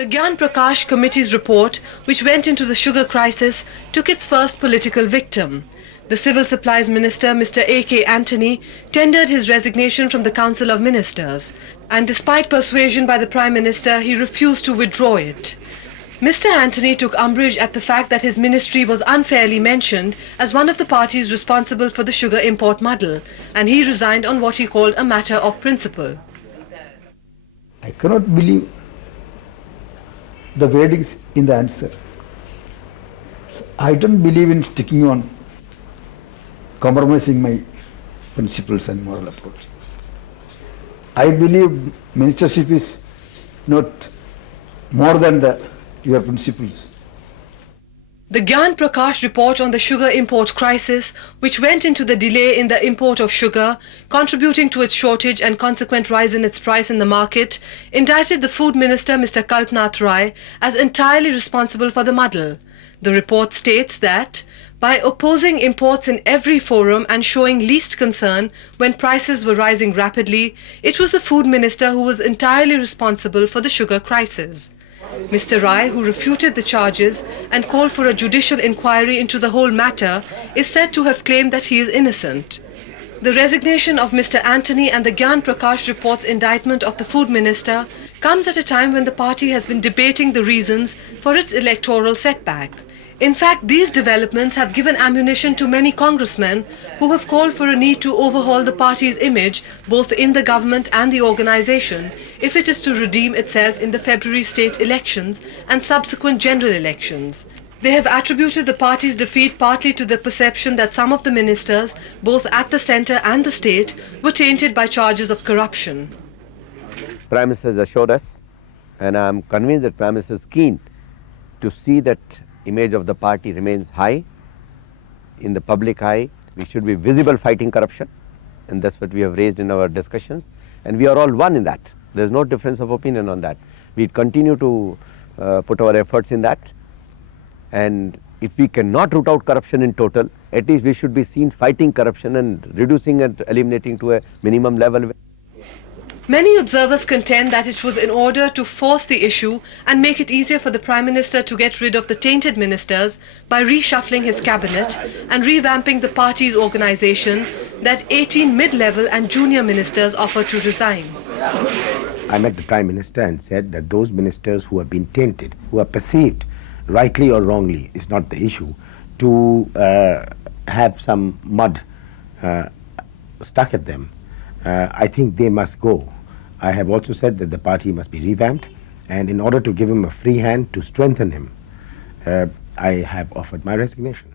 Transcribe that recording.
The Gyan Praksh committee's report, which went into the sugar crisis, took its first political victim. The Civil Supplies Minister, Mr. A.K. Antony, tendered his resignation from the Council of Ministers, and despite persuasion by the Prime Minister, he refused to withdraw it. Mr. Antony took umbrage at the fact that his ministry was unfairly mentioned as one of the parties responsible for the sugar import muddle, and he resigned on what he called a matter of principle. I cannot believe the wordings in the answer. So I don't believe in sticking on compromising my principles and moral approach. I believe ministership is not more than your principles. The Gyan Praksh report on the sugar import crisis, which went into the delay in the import of sugar, contributing to its shortage and consequent rise in its price in the market, indicted the Food Minister, Mr. Kalpnath Rai, as entirely responsible for the muddle. The report states that, by opposing imports in every forum and showing least concern when prices were rising rapidly, it was the Food Minister who was entirely responsible for the sugar crisis. Mr. Rai, who refuted the charges and called for a judicial inquiry into the whole matter, is said to have claimed that he is innocent. The resignation of Mr. Antony and the Gyan Praksh report's indictment of the Food Minister comes at a time when the party has been debating the reasons for its electoral setback. In fact, these developments have given ammunition to many congressmen who have called for a need to overhaul the party's image both in the government and the organization if it is to redeem itself in the February state elections and subsequent general elections. They have attributed the party's defeat partly to the perception that some of the ministers, both at the centre and the state, were tainted by charges of corruption. Prime Minister has assured us, and I am convinced that Prime Minister is keen to see that image of the party remains high in the public eye. We should be visible fighting corruption, and that's what we have raised in our discussions, and we are all one in that. There is no difference of opinion on that. We continue to put our efforts in that, and if we cannot root out corruption in total, at least we should be seen fighting corruption and reducing and eliminating to a minimum level. Many observers contend that it was in order to force the issue and make it easier for the Prime Minister to get rid of the tainted ministers by reshuffling his cabinet and revamping the party's organization that 18 mid-level and junior ministers offered to resign. I met the Prime Minister and said that those ministers who have been tainted, who are perceived, rightly or wrongly, is not the issue, to have some mud stuck at them. I think they must go. I have also said that the party must be revamped, and in order to give him a free hand to strengthen him, I have offered my resignation.